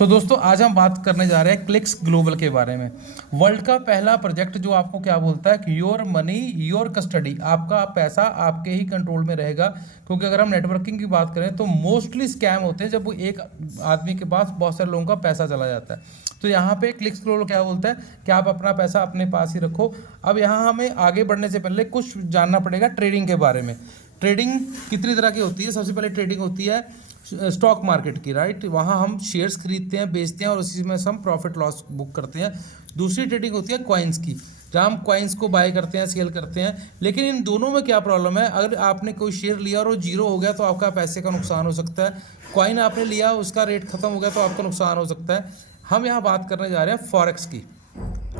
दोस्तों आज हम बात करने जा रहे हैं क्लिक्स ग्लोबल के बारे में। वर्ल्ड का पहला प्रोजेक्ट जो आपको क्या बोलता है कि योर मनी योर कस्टडी, आपका पैसा आपके ही कंट्रोल में रहेगा। क्योंकि अगर हम नेटवर्किंग की बात करें तो मोस्टली स्कैम होते हैं जब वो एक आदमी के पास बहुत सारे लोगों का पैसा चला जाता है। तो यहाँ पे क्लिक्स ग्लोबल क्या बोलता है कि आप अपना पैसा अपने पास ही रखो। अब यहाँ हमें आगे बढ़ने से पहले कुछ जानना पड़ेगा ट्रेडिंग के बारे में। ट्रेडिंग कितनी तरह की होती है? सबसे पहले ट्रेडिंग होती है स्टॉक मार्केट की, राइट। वहाँ हम शेयर्स खरीदते हैं, बेचते हैं और उसी में से हम प्रॉफिट लॉस बुक करते हैं। दूसरी ट्रेडिंग होती है कॉइन्स की, जहाँ हम कॉइन्स को बाय करते हैं, सेल करते हैं। लेकिन इन दोनों में क्या प्रॉब्लम है, अगर आपने कोई शेयर लिया और वो जीरो हो गया तो आपका पैसे का नुकसान हो सकता है। कॉइन आपने लिया, उसका रेट खत्म हो गया तो आपका नुकसान हो सकता है। हम यहाँ बात करने जा रहे हैं फॉरेक्स की।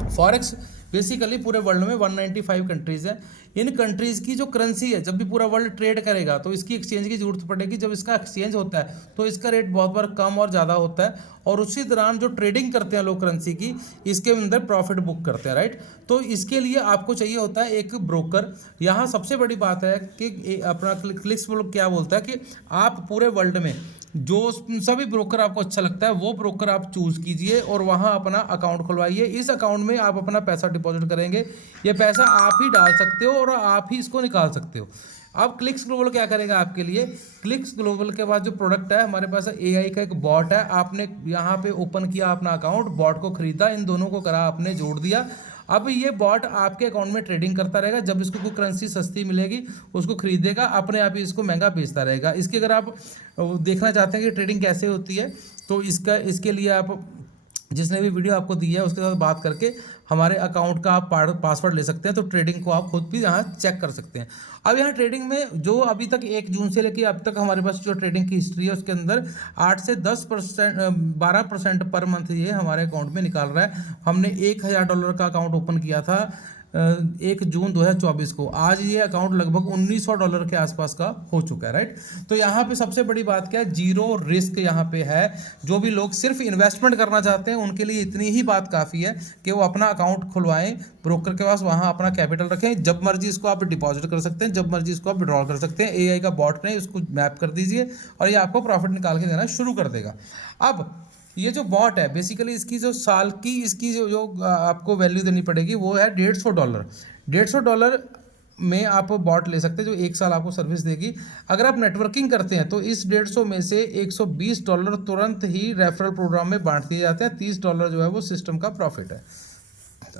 फॉरेक्स बेसिकली पूरे वर्ल्ड में 195 कंट्रीज़ हैं। इन कंट्रीज़ की जो करेंसी है, जब भी पूरा वर्ल्ड ट्रेड करेगा तो इसकी एक्सचेंज की जरूरत पड़ेगी। जब इसका एक्सचेंज होता है तो इसका रेट बहुत बार कम और ज़्यादा होता है, और उसी दौरान जो ट्रेडिंग करते हैं लोग करेंसी की, इसके अंदर प्रॉफिट बुक करते हैं, राइट। तो इसके लिए आपको चाहिए होता है एक ब्रोकर। यहाँ सबसे बड़ी बात है कि अपना क्लिक्स क्या बोलता है कि आप पूरे वर्ल्ड में जो सभी ब्रोकर आपको अच्छा लगता है वो ब्रोकर आप चूज़ कीजिए और वहाँ अपना अकाउंट खुलवाइए। इस अकाउंट में आप अपना पैसा डिपॉजिट करेंगे। ये पैसा आप ही डाल सकते हो और आप ही इसको निकाल सकते हो। अब क्लिक्स ग्लोबल क्या करेगा आपके लिए? क्लिक्स ग्लोबल के पास जो प्रोडक्ट है, हमारे पास एआई का एक बॉट है। आपने यहाँ पे ओपन किया अपना अकाउंट, बॉट को खरीदा, इन दोनों को करा, आपने जोड़ दिया। अब ये बॉट आपके अकाउंट में ट्रेडिंग करता रहेगा। जब इसको कोई करेंसी सस्ती मिलेगी उसको खरीदेगा, अपने आप ही इसको महंगा बेचता रहेगा। इसकी अगर आप देखना चाहते हैं कि ट्रेडिंग कैसे होती है तो इसके लिए आप जिसने भी वीडियो आपको दी है उसके साथ बात करके हमारे अकाउंट का आप पासवर्ड ले सकते हैं। तो ट्रेडिंग को आप खुद भी यहाँ चेक कर सकते हैं। अब यहाँ ट्रेडिंग में जो अभी तक 1 जून से लेकर अब तक हमारे पास जो ट्रेडिंग की हिस्ट्री है उसके अंदर 8 से 10% 12% पर मंथ ये हमारे अकाउंट में निकाल रहा है। हमने $1000 का अकाउंट ओपन किया था 1 जून 2024 को। आज ये अकाउंट लगभग $1900 के आसपास का हो चुका है, राइट। तो यहाँ पे सबसे बड़ी बात क्या है, जीरो रिस्क यहाँ पे है। जो भी लोग सिर्फ इन्वेस्टमेंट करना चाहते हैं उनके लिए इतनी ही बात काफ़ी है कि वो अपना अकाउंट खुलवाएं ब्रोकर के पास, वहाँ अपना कैपिटल रखें। जब मर्जी इसको आप डिपॉजिट कर सकते हैं, जब मर्जी इसको आप विड्रॉल कर सकते हैं। एआई का बॉट ने इसको मैप कर दीजिए और ये आपको प्रॉफिट निकाल के देना शुरू कर देगा। अब ये जो बॉट है बेसिकली इसकी जो साल की इसकी जो आपको वैल्यू देनी पड़ेगी वो है $150। $150 में आप बॉट ले सकते हैं जो 1 साल आपको सर्विस देगी। अगर आप नेटवर्किंग करते हैं तो इस 150 में से $120 तुरंत ही रेफरल प्रोग्राम में बांट दिए जाते हैं। $30 जो है वो सिस्टम का प्रॉफिट है।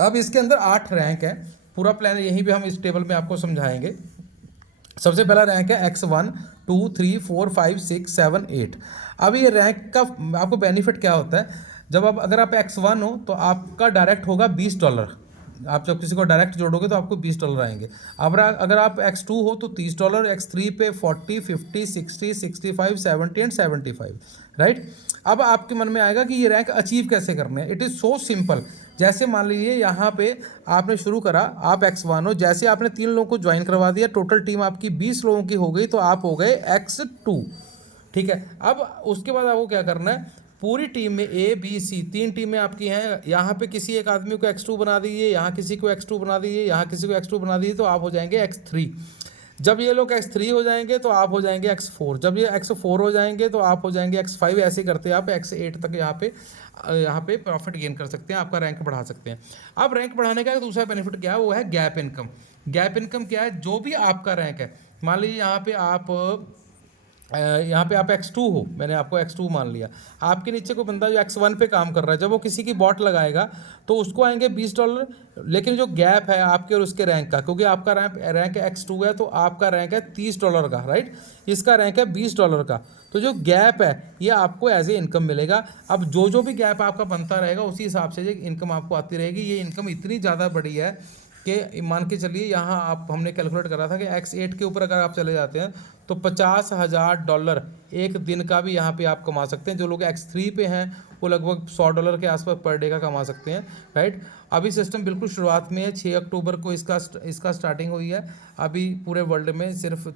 अब इसके अंदर 8 रैंक है। पूरा प्लान यहीं पे हम इस टेबल में आपको समझाएंगे। सबसे पहला रैंक है X1 2 3 4 5 6 7 8। अब ये रैंक का आपको बेनिफिट क्या होता है? जब आप अगर आप X1 हो तो आपका डायरेक्ट होगा $20। आप जब किसी को डायरेक्ट जोड़ोगे तो आपको $20 आएंगे। अब अगर आप X2 हो तो $30, X3 पे 40 50 60 65 70 एंड 75, राइट। अब आपके मन में आएगा कि ये रैंक अचीव कैसे करने हैं। It is so simple. जैसे मान लीजिए यहाँ पे आपने शुरू करा, आप X1 हो, जैसे आपने 3 लोगों को ज्वाइन करवा दिया, टोटल टीम आपकी 20 लोगों की हो गई तो आप हो गए X2, ठीक है। अब उसके बाद आपको क्या करना है, पूरी टीम में ABC 3 टीमें आपकी हैं। यहाँ पे किसी एक आदमी को X2 बना दीजिए, यहाँ किसी को X2 बना दीजिए, यहाँ किसी को X2 बना दीजिए, तो आप हो जाएंगे X3। जब ये लोग X3 हो जाएंगे तो आप हो जाएंगे X4। जब ये X4 हो जाएंगे तो आप हो जाएंगे X5। ऐसे करते हैं आप X8 तक यहाँ पे प्रॉफिट गेन कर सकते हैं, आपका रैंक बढ़ा सकते हैं। अब रैंक बढ़ाने का दूसरा बेनिफिट क्या है, वो है गैप इनकम। गैप इनकम क्या है? जो भी आपका रैंक है, मान लीजिए यहाँ पे आप X2 हो, मैंने आपको X2 मान लिया। आपके नीचे कोई बंदा जो X1 पे काम कर रहा है, जब वो किसी की बॉट लगाएगा तो उसको आएंगे $20। लेकिन जो गैप है आपके और उसके रैंक का, क्योंकि आपका रैंक X2 है तो आपका रैंक है $30 का, राइट। इसका रैंक है $20 का। तो जो गैप है ये आपको एज ए इनकम मिलेगा। अब जो भी गैप आपका बनता रहेगा उसी हिसाब से इनकम आपको आती रहेगी। ये इनकम इतनी ज़्यादा बड़ी है कि मान के चलिए, यहाँ आप हमने कैलकुलेट करा था कि X8 के ऊपर अगर आप चले जाते हैं तो $50,000 एक दिन का भी यहाँ पे आप कमा सकते हैं। जो लोग X3 पे हैं वो लगभग $100 के आसपास पर डे का कमा सकते हैं, राइट। अभी सिस्टम बिल्कुल शुरुआत में है। 6 अक्टूबर को इसका स्टार्टिंग हुई है। अभी पूरे वर्ल्ड में सिर्फ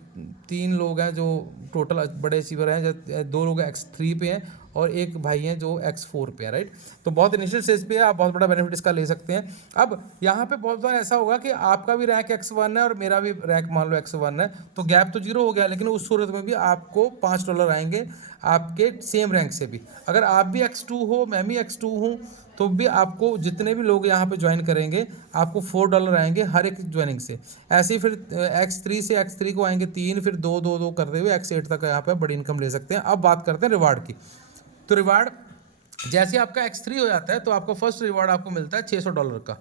3 लोग हैं जो टोटल बड़े अचीवर हैं। 2 लोग X3 पे हैं और एक भाई हैं जो X4 पे है, राइट। तो बहुत इनिशियल स्टेज पे है, आप बहुत बड़ा बेनिफिट इसका ले सकते हैं। अब यहाँ पे बहुत बार ऐसा होगा कि आपका भी रैंक X1 है और मेरा भी रैंक मान लो X1 है, तो गैप तो जीरो हो गया, लेकिन उस सूरत में भी आपको $5 आएंगे आपके सेम रैंक से भी। अगर आप भी X2 हो, मैं भी X2 हूँ, तो भी आपको जितने भी लोग यहाँ पे ज्वाइन करेंगे आपको $4 आएंगे हर एक ज्वाइनिंग से। ऐसे ही फिर X3 से X3 को आएंगे 3, फिर 2 करते हुए X8 तक यहाँ पे बड़ी इनकम ले सकते हैं। अब बात करते हैं रिवार्ड की। तो रिवार्ड जैसे आपका X3 हो जाता है तो आपको फर्स्ट रिवार्ड आपको मिलता है $600 का,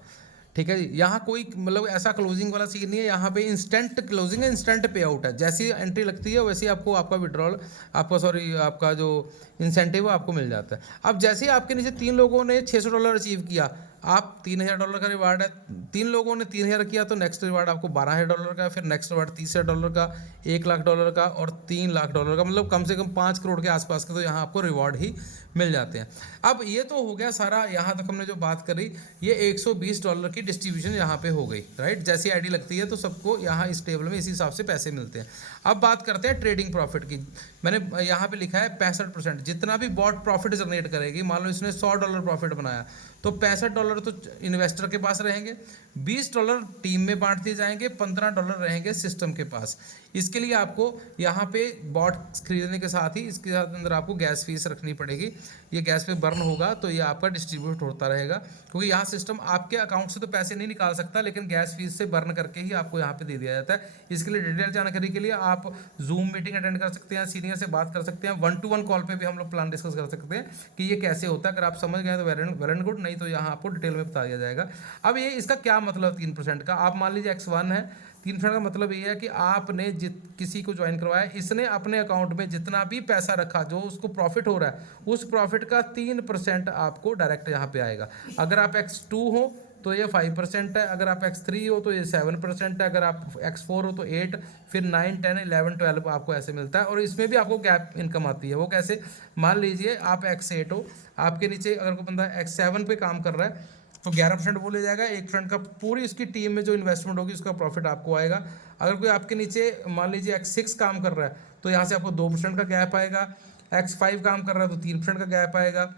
ठीक है जी। यहाँ कोई मतलब ऐसा क्लोजिंग वाला सीन नहीं है, यहाँ पे इंस्टेंट क्लोजिंग है, इंस्टेंट पे आउट है। जैसी एंट्री लगती है वैसे ही आपको आपका विड्रॉल, आपका सॉरी आपका जो इंसेंटिव है आपको मिल जाता है। अब जैसे ही आपके नीचे 3 लोगों ने $600 अचीव किया, आप $3000 का रिवार्ड है। 3 लोगों ने 3000 किया तो नेक्स्ट रिवार्ड आपको $12000 का, फिर नेक्स्ट रिवार्ड $30000 का, $1,00,000 का और $3,00,000 का, मतलब कम से कम 5 करोड़ के आसपास का तो यहाँ आपको रिवार्ड ही मिल जाते हैं। अब ये तो हो गया सारा, यहाँ तक हमने जो बात करी, ये $120 की डिस्ट्रीब्यूशन यहाँ पे हो गई, राइट। जैसी आईडी लगती है तो सबको यहाँ इस टेबल में इसी हिसाब से पैसे मिलते हैं। अब बात करते हैं ट्रेडिंग प्रॉफिट की। मैंने यहाँ पे लिखा है 65%। जितना भी बॉट प्रॉफिट जनरेट करेगी, मान लो इसने $100 प्रॉफिट बनाया तो $65 तो इन्वेस्टर के पास रहेंगे, $20 टीम में बांट दिए जाएंगे, $15 रहेंगे सिस्टम के पास। इसके लिए आपको यहाँ पे बॉट खरीदने के साथ ही इसके साथ अंदर आपको गैस फीस रखनी पड़ेगी। ये गैस पे बर्न होगा तो ये आपका डिस्ट्रीब्यूट होता रहेगा, क्योंकि यहाँ सिस्टम आपके अकाउंट से तो पैसे नहीं निकाल सकता, लेकिन गैस फीस से बर्न करके ही आपको यहाँ पे दे दिया जाता है। इसके लिए डिटेल जानकारी के लिए आप जूम मीटिंग अटेंड कर सकते हैं, सीनियर से बात कर सकते हैं, 1-to-1 कॉल पे भी हम लोग प्लान डिस्कस कर सकते हैं कि ये कैसे होता है। अगर आप समझ गए तो वेल एंड गुड, नहीं तो यहाँ आपको डिटेल में बता दिया जाएगा। अब ये इसका क्या मतलब 3% का, आप मान लीजिए X1 है, 3% का मतलब ये है कि आपने किसी को ज्वाइन करवाया, इसने अपने अकाउंट में जितना भी पैसा रखा, जो उसको प्रॉफिट हो रहा है, उस प्रॉफिट का 3% आपको डायरेक्ट यहाँ पे आएगा। अगर आप X2 हो तो ये 5% है, अगर आप X3 हो तो ये 7% है, अगर आप X4 हो तो 8, फिर 9, 10, 11, 12 आपको ऐसे मिलता है। और इसमें भी आपको गैप इनकम आती है। वो कैसे, मान लीजिए आप X8 हो, आपके नीचे अगर कोई बंदा X7 पे काम कर रहा है तो 11% वो ले जाएगा, 1% का पूरी उसकी टीम में जो इन्वेस्टमेंट होगी उसका प्रॉफिट आपको आएगा। अगर कोई आपके नीचे मान लीजिए X6 काम कर रहा है तो यहाँ से आपको 2% का गैप आएगा, X5 काम कर रहा है तो 3% का गैप आएगा।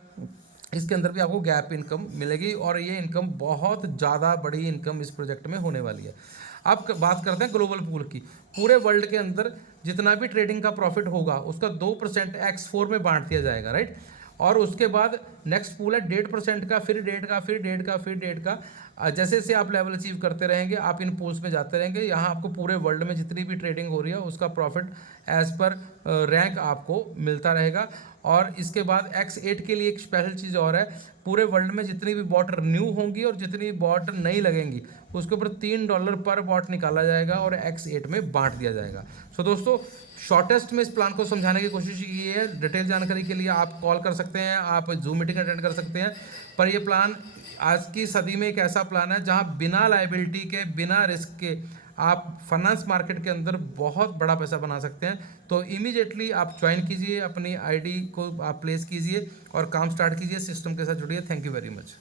इसके अंदर भी आपको गैप इनकम मिलेगी और ये इनकम बहुत ज़्यादा बड़ी इनकम इस प्रोजेक्ट में होने वाली है। अब बात करते हैं ग्लोबल पूल की। पूरे वर्ल्ड के अंदर जितना भी ट्रेडिंग का प्रॉफिट होगा उसका 2% X4 में बांट दिया जाएगा, राइट। और उसके बाद नेक्स्ट पूल है 1.5% का, फिर 1.5 का, फिर 1.5 का, फिर 1.5 का। जैसे जैसे आप लेवल अचीव करते रहेंगे आप इन पूल्स में जाते रहेंगे। यहाँ आपको पूरे वर्ल्ड में जितनी भी ट्रेडिंग हो रही है उसका प्रॉफिट एज पर रैंक आपको मिलता रहेगा। और इसके बाद X8 के लिए एक स्पेशल चीज़ और है, पूरे वर्ल्ड में जितनी भी बॉट न्यू होंगी और जितनी बॉट नई लगेंगी उसके ऊपर $3 पर बॉट निकाला जाएगा और X8 में बांट दिया जाएगा। सो दोस्तों, शॉर्टेस्ट में इस प्लान को समझाने की कोशिश की है। डिटेल जानकारी के लिए आप कॉल कर सकते हैं, आप जूम मीटिंग अटेंड कर सकते हैं। पर ये प्लान आज की सदी में एक ऐसा प्लान है जहां बिना लायबिलिटी के, बिना रिस्क के आप फाइनेंस मार्केट के अंदर बहुत बड़ा पैसा बना सकते हैं। तो इमीडिएटली आप ज्वाइन कीजिए, अपनी आईडी को आप प्लेस कीजिए और काम स्टार्ट कीजिए, सिस्टम के साथ जुड़िए। Thank you very much.